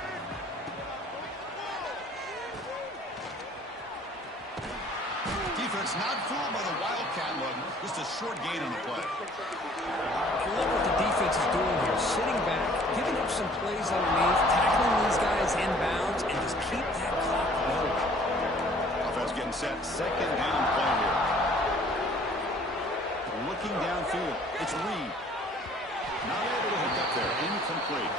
defense not fooled by the Wildcat look. Just a short gain on the play. I love what the defense is doing here. Sitting back, giving up some plays underneath, tackling these guys inbounds, and just keep that clock low. Offense getting set. Second down play here. Looking downfield. It's Reed. Not able to hook up there. Incomplete.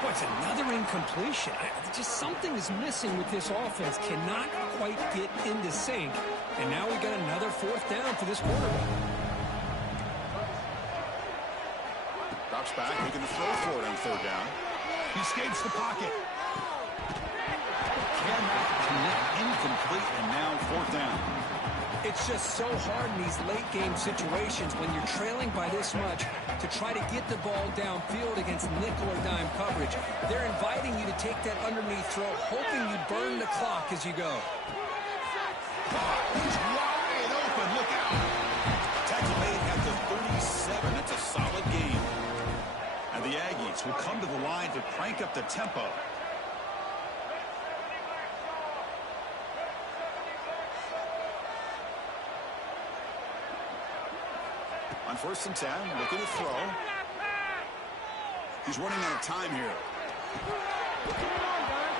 Boy, it's another incompletion. Just something is missing with this offense. Cannot quite get into sync. And now we got another fourth down for this quarterback. Drops back, looking to throw for it on third down. He escapes the pocket. Cannot connect. Incomplete, and now fourth down. It's just so hard in these late-game situations when you're trailing by this much to try to get the ball downfield against nickel or dime coverage. They're inviting you to take that underneath throw, hoping you burn the clock as you go. He's wide open. Look out. Tackle made at the 37. It's a solid game. And the Aggies will come to the line to crank up the tempo. On 1st and 10, looking to throw. He's running out of time here.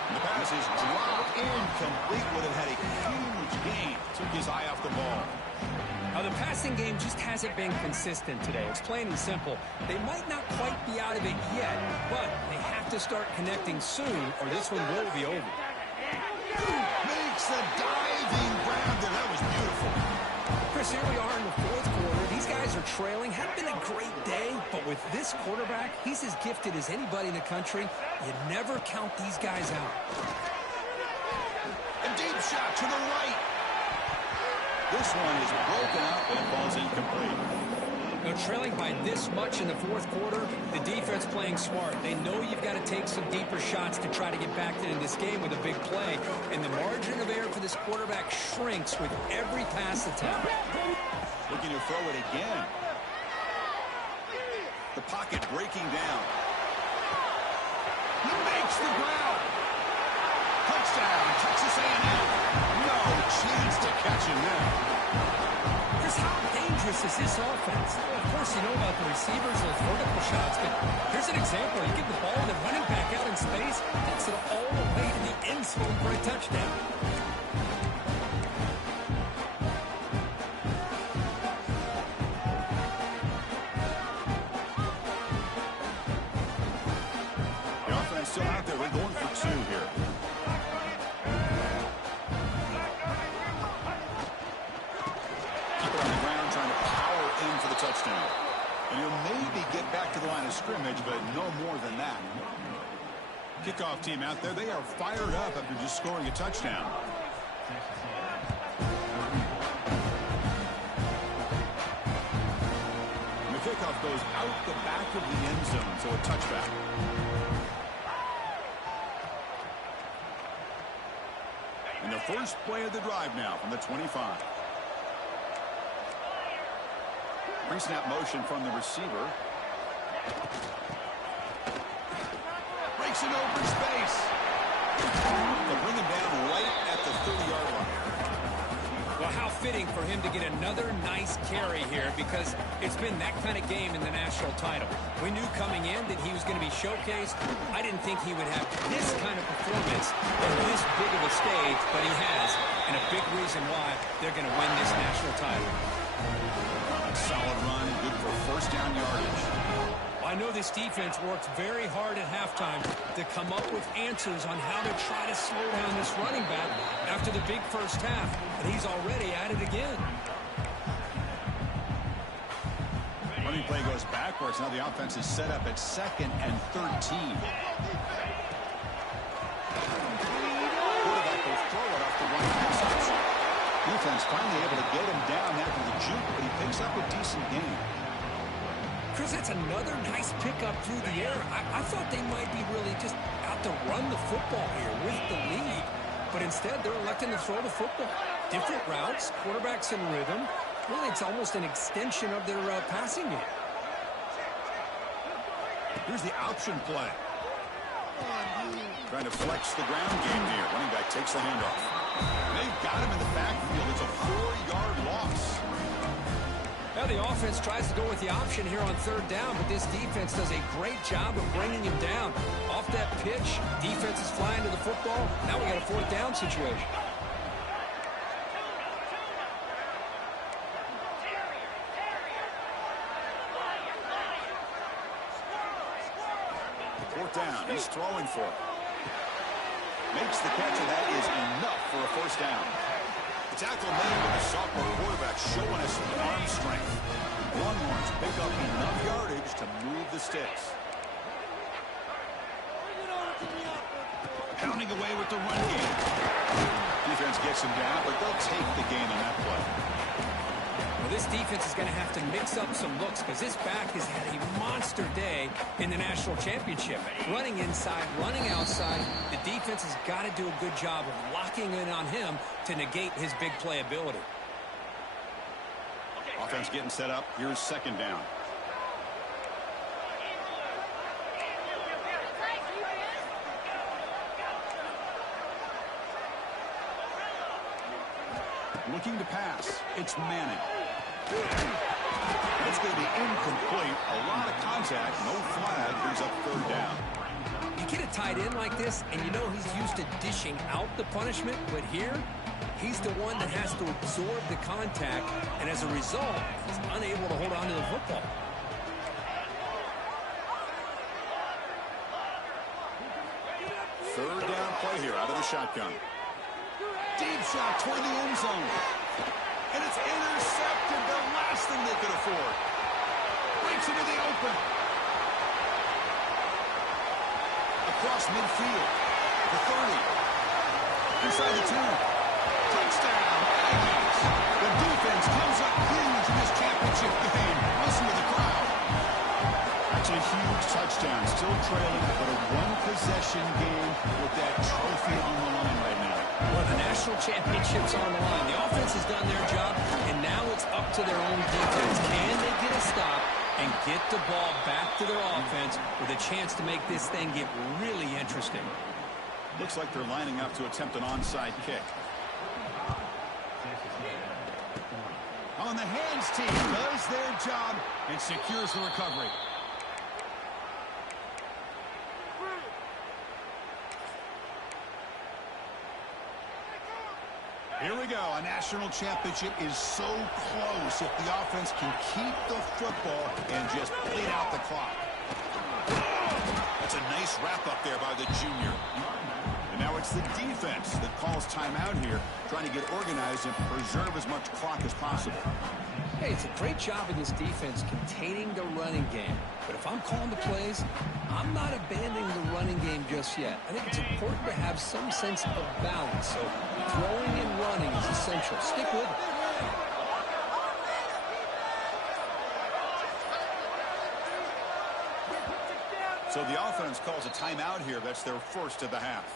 And the pass is dropped incomplete. Would have had a huge gain. Took his eye off the ball. The passing game just hasn't been consistent today. It's plain and simple. They might not quite be out of it yet, but they have to start connecting soon or this one will be over. Makes a diving grab there. That was beautiful. Chris, here we are in the fourth quarter. These guys are trailing. Hadn't been a great day, but with this quarterback, he's as gifted as anybody in the country. You never count these guys out. A deep shot to the right. This one is broken up and it falls incomplete. Now, trailing by this much in the fourth quarter, the defense playing smart. They know you've got to take some deeper shots to try to get back into this game with a big play. And the margin of error for this quarterback shrinks with every pass attempt. Looking to throw it again. The pocket breaking down. He makes the ground. Touchdown, Texas A&M. No chance to catch him there. Chris, how dangerous is this offense? Well, of course, you know about the receivers, those vertical shots, but here's an example. You give the ball to the running back out in space, takes it all the way to the end zone for a touchdown. The offense still out there. We're going for two here. On the ground trying to power in for the touchdown. And he'll maybe get back to the line of scrimmage, but no more than that. Kickoff team out there. They are fired up after just scoring a touchdown. And the kickoff goes out the back of the end zone, so a touchback. And the first play of the drive now from the 25. Pre-snap motion from the receiver. Breaks it over space. They'll bring him down right at the 30-yard line. Well, how fitting for him to get another nice carry here because it's been that kind of game in the national title. We knew coming in that he was going to be showcased. I didn't think he would have this kind of performance on this big of a stage, but he has. And a big reason why they're going to win this national title. Solid run, good for first down yardage. I know this defense worked very hard at halftime to come up with answers on how to try to slow down this running back after the big first half, and he's already at it again. Running play goes backwards. Now the offense is set up at 2nd and 13. Quarterback will throw it off the one pass option. Defense finally able to get him down after the juke, but he picks up a decent gain. Chris, that's another nice pickup through the air. I thought they might be really just out to run the football here with the lead. But instead, they're electing to throw the football. Different routes, quarterbacks in rhythm. Really, it's almost an extension of their passing game. Here's the option play. Trying to flex the ground game here. Running back takes the handoff. They've got him in the backfield. It's a 4-yard loss. Now the offense tries to go with the option here on third down, but this defense does a great job of bringing him down. Off that pitch, defense is flying to the football. Now we got a fourth down situation. Fourth down. He's throwing for it. Makes the catch, and that is enough for a first down. The tackle made with the sophomore quarterback showing us the arm strength. Longhorns pick up enough yardage to move the sticks. Pounding away with the run game. Defense gets him down, but they'll take the gain on that play. Well, this defense is going to have to mix up some looks because this back has had a monster day in the national championship. Running inside, running outside. The defense has got to do a good job of locking in on him to negate his big play ability. Offense getting set up. Here's second down. Looking to pass. It's Manning. That's going to be incomplete. A lot of contact. No flag. Brings up third down. You get a tight end like this, and you know he's used to dishing out the punishment, but here, he's the one that has to absorb the contact, and as a result, he's unable to hold on to the football. Third down play here out of the shotgun. Deep shot toward the end zone. And it's intercepted, the last thing they could afford. Breaks into the open. Across midfield. The 30. Inside the 2. Touchdown, Aggies. The defense comes up huge in this championship game. Listen to the crowd. That's a huge touchdown. Still trailing, but a one-possession game with that trophy on the line right now. Well, the national championship's on the line. The offense has done their job, and now it's up to their own defense. Can they get a stop and get the ball back to their offense with a chance to make this thing get really interesting? Looks like they're lining up to attempt an onside kick. On the hands team does their job and secures the recovery. Here we go. A national championship is so close if the offense can keep the football and just bleed out the clock. That's a nice wrap-up there by the junior. And now it's the defense that calls timeout here, trying to get organized and preserve as much clock as possible. Hey, it's a great job in this defense containing the running game. But if I'm calling the plays, I'm not abandoning the running game just yet. I think it's important to have some sense of balance. So throwing and running is essential. Stick with it. So the offense calls a timeout here. That's their first of the half.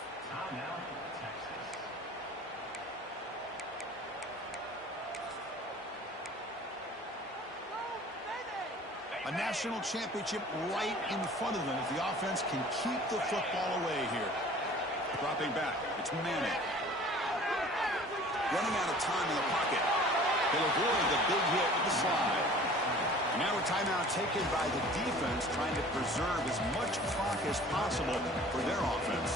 A national championship right in front of them if the offense can keep the football away here. Dropping back, it's Manning. Running out of time in the pocket. He'll avoid the big hit with the slide. And now a timeout taken by the defense, trying to preserve as much clock as possible for their offense.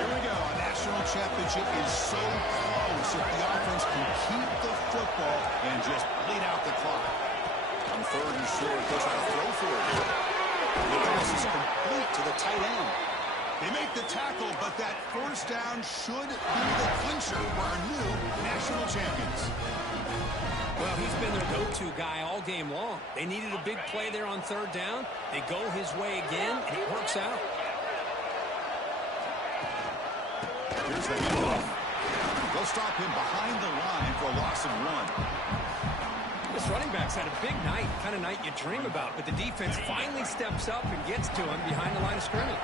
Here we go. A national championship is so close if the offense can keep the football and just bleed out the clock. On third and short, they'll try to throw for it here. The pass is complete to the tight end. They make the tackle, but that first down should be the clincher for our new national champions. Well, he's been their go-to guy all game long. They needed a big play there on third down. They go his way again, and it works out. Here's the handoff. They'll stop him behind the line for a loss of 1. This running back's had a big night, kind of night you dream about, but the defense finally steps up and gets to him behind the line of scrimmage.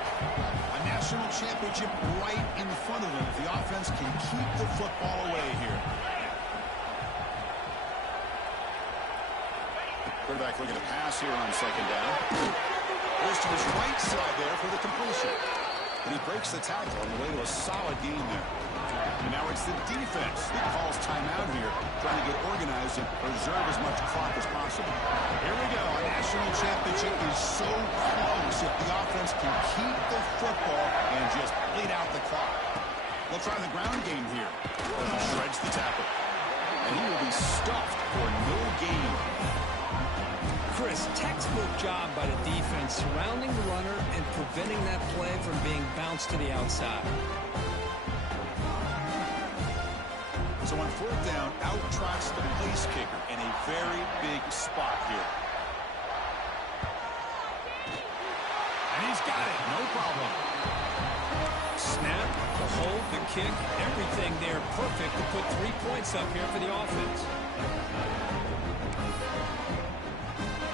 A national championship right in front of them if the offense can keep the football away here. Quarterback looking to pass here on second down. Goes to his right side there for the completion. And he breaks the tackle on the way to a solid gain there. And now it's the defense that calls timeout here, trying to get organized and preserve as much clock as possible. Here we go. A national championship is so close if the offense can keep the football and just bleed out the clock. They'll try the ground game here. Shreds the tackle. And he will be stuffed for no gain. Chris, textbook job by the defense, surrounding the runner and preventing that play from being bounced to the outside. So on fourth down, out trots the place kicker in a very big spot here. And he's got it. No problem. Snap, the hold, the kick, everything there perfect to put 3 points up here for the offense.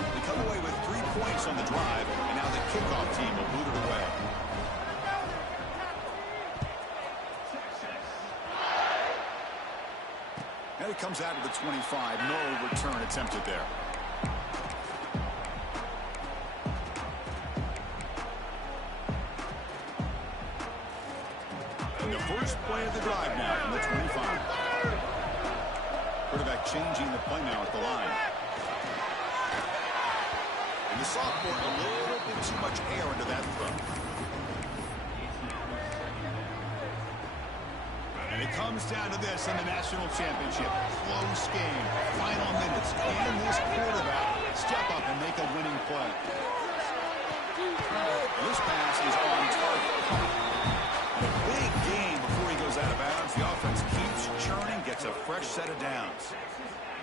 They come away with 3 points on the drive, and now the kickoff team will boot it away. And it comes out of the 25. No return attempted there. And the first play of the drive now from the 25. Quarterback changing the play now at the line. And the sophomore a little bit too much air into that throw. And it comes down to this in the national championship. Close game. Final minutes. Can this quarterback step up and make a winning play? And this pass is on target. And a big game before he goes out of bounds. The offense keeps churning, gets a fresh set of downs.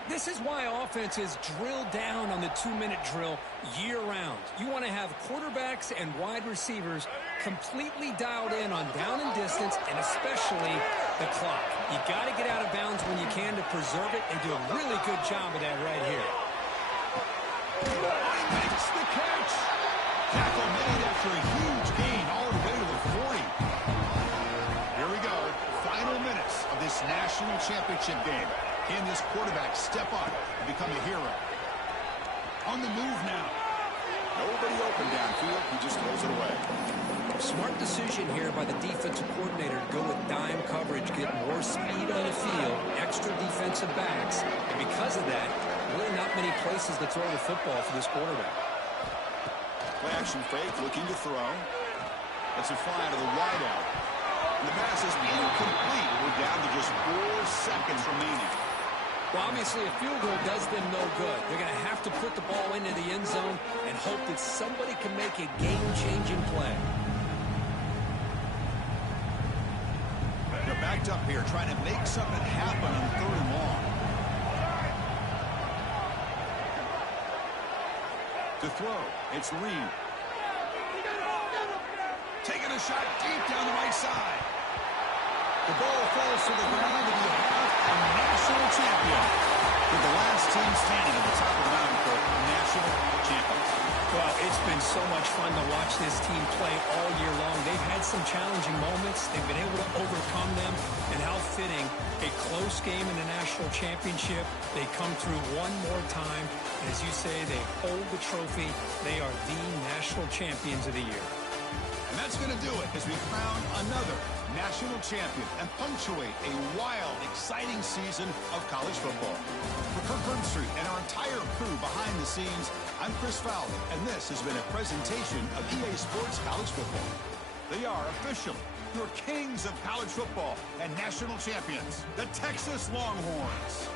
This is why offenses drill down on the 2-minute drill year-round. You want to have quarterbacks and wide receivers completely dialed in on down and distance, and especially the clock. You got to get out of bounds when you can to preserve it, and do a really good job of that right here. Makes the catch. Tackle made after a huge gain all the way to the 40. Here we go. Final minutes of this national championship game. Can this quarterback step up and become a hero? On the move now. Nobody open downfield. He just throws it away. Smart decision here by the defensive coordinator to go with dime coverage, get more speed on the field, extra defensive backs. And because of that, really not many places to throw the football for this quarterback. Play action fake, looking to throw. That's a fly out of the wideout. And the pass is incomplete. We're down to just 4 seconds remaining. Well, obviously, a field goal does them no good. They're going to have to put the ball into the end zone and hope that somebody can make a game-changing play. They're backed up here, trying to make something happen on 3rd and long. To throw, it's Reed. Taking a shot deep down the right side. The ball falls to the ground, and you have a national champion. With the last team standing at the top of the mountain for national champions. Well, it's been so much fun to watch this team play all year long. They've had some challenging moments. They've been able to overcome them. And how fitting, a close game in the national championship. They come through one more time. And as you say, they hold the trophy. They are the national champions of the year. And that's going to do it as we crown another national champion and punctuate a wild, exciting season of college football. For Kirk Herbstreit and our entire crew behind the scenes, I'm Chris Fowler, and this has been a presentation of EA Sports College Football. They are officially your kings of college football and national champions, the Texas Longhorns.